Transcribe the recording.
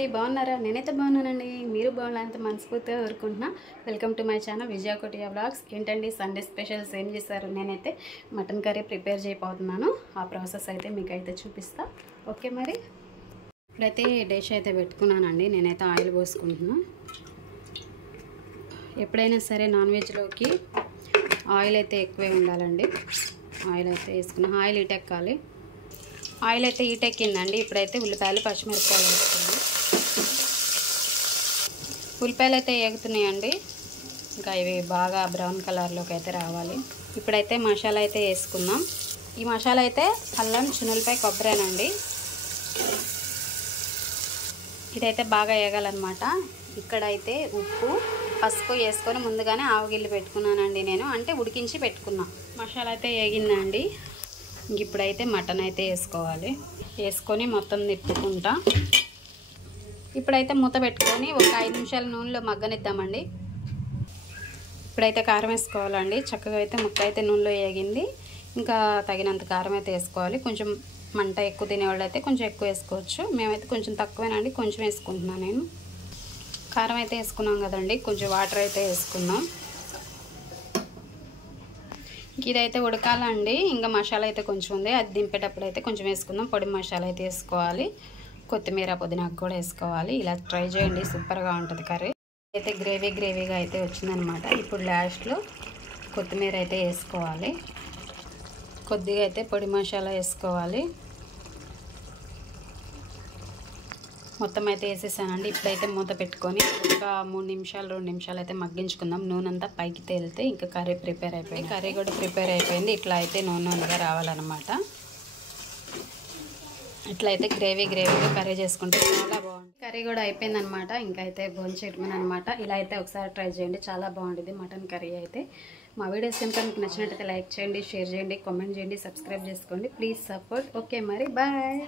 అండి బాగున్నారా? నేనైతే బాగున్నానండి. మీరు బాగున్నారంత మనస్ఫూర్తిగా కోరుకుంటున్నా. Welcome to my channel Vijaya కోటియా vlogs. ఏంటండి సండే స్పెషల్స్ ఏం చేశారు? నేనైతే మటన్ కర్రీ ప్రిపేర్ చేయబోతున్నాను. ఆ ప్రాసెస్ అయితే మీకు అయితే చూపిస్తా. ఓకే, మరి ఇప్పుడైతే డిష్ అయితే పెట్టుకున్నానండి. నేనైతే ఆయిల్ పోసుకుంటున్నా. ఎప్పుడైనా సరే నాన్ వెజ్లోకి ఆయిల్ అయితే ఎక్కువే ఉండాలండి. ఆయిల్ అయితే వేసుకున్నా. ఆయిల్ ఇటెక్కాలి. ఆయిల్ అయితే ఈటెక్కిందండి. ఇప్పుడైతే ఉల్లిపాయలు పచ్చిమిరపకాయలు వేసుకున్నాం. ఉల్లిపాయలు అయితే వేగుతున్నాయండి. ఇంకా ఇవి బాగా బ్రౌన్ కలర్లోకి అయితే రావాలి. ఇప్పుడైతే మసాలా అయితే వేసుకుందాం. ఈ మసాలా అయితే అల్లం, చిన్నులపాయ, కొబ్బరేనండి. ఇదైతే బాగా వేగాలన్నమాట. ఇక్కడైతే ఉప్పు, పసుపు వేసుకొని ముందుగానే ఆవగిల్లి పెట్టుకున్నానండి నేను, అంటే ఉడికించి పెట్టుకున్నా. మసాలా అయితే వేగిందండి. ఇప్పుడైతే మటన్ అయితే వేసుకోవాలి. వేసుకొని మొత్తం తిప్పుకుంటా. ఇప్పుడైతే మూత పెట్టుకొని ఒక 5 నిమిషాలు నూనెలో మగ్గనిద్దామండి. ఇప్పుడైతే కారం వేసుకోవాలండి. చక్కగా అయితే ముక్క అయితే నూనెలో వేగింది. ఇంకా తగినంత కారం అయితే వేసుకోవాలి. కొంచెం మంట ఎక్కువ తినేవాళ్ళు అయితే కొంచెం ఎక్కువ వేసుకోవచ్చు. మేమైతే కొంచెం తక్కువేనండి, కొంచెం వేసుకుంటున్నాను నేను. కారం అయితే వేసుకున్నాం కదండి, కొంచెం వాటర్ అయితే వేసుకుందాం. ఇదైతే ఉడకాలండి. ఇంకా మసాలా అయితే కొంచెం ఉంది, అది దింపేటప్పుడు అయితే కొంచెం వేసుకుందాం. పొడి మసాలా అయితే వేసుకోవాలి. కొత్తిమీర, పుదీనాకు కూడా వేసుకోవాలి. ఇలా ట్రై చేయండి, సూపర్గా ఉంటుంది కర్రీ. అయితే గ్రేవీగా అయితే వచ్చిందనమాట. ఇప్పుడు లాస్ట్లో కొత్తిమీర అయితే వేసుకోవాలి. కొద్దిగా అయితే పొడి మసాలా వేసుకోవాలి. మొత్తం అయితే వేసేసానండి. ఇప్పుడైతే మూత పెట్టుకొని ఒక 3 నిమిషాలు 2 నిమిషాలు అయితే మగ్గించుకుందాం. నూనె అంతా పైకి తేలితే ఇంకా కర్రీ ప్రిపేర్ అయిపోయింది. కర్రీ కూడా ప్రిపేర్ అయిపోయింది. ఇట్లా అయితే నూనెగా రావాలన్నమాట. ఇట్లా అయితే గ్రేవీగా కర్రీ చేసుకుంటే చాలా బాగుంటుంది. కర్రీ కూడా అయిపోయిందనమాట. ఇంకా అయితే భోంచేయటమే అనమాట. ఇలా అయితే ఒకసారి ట్రై చేయండి, చాలా బాగుంటుంది మటన్ కర్రీ అయితే. మా వీడియోస్ కనుక మీకు నచ్చినట్టయితే లైక్ చేయండి, షేర్ చేయండి, కామెంట్ చేయండి, సబ్స్క్రైబ్ చేసుకోండి. Please support. ఓకే, మరి బాయ్.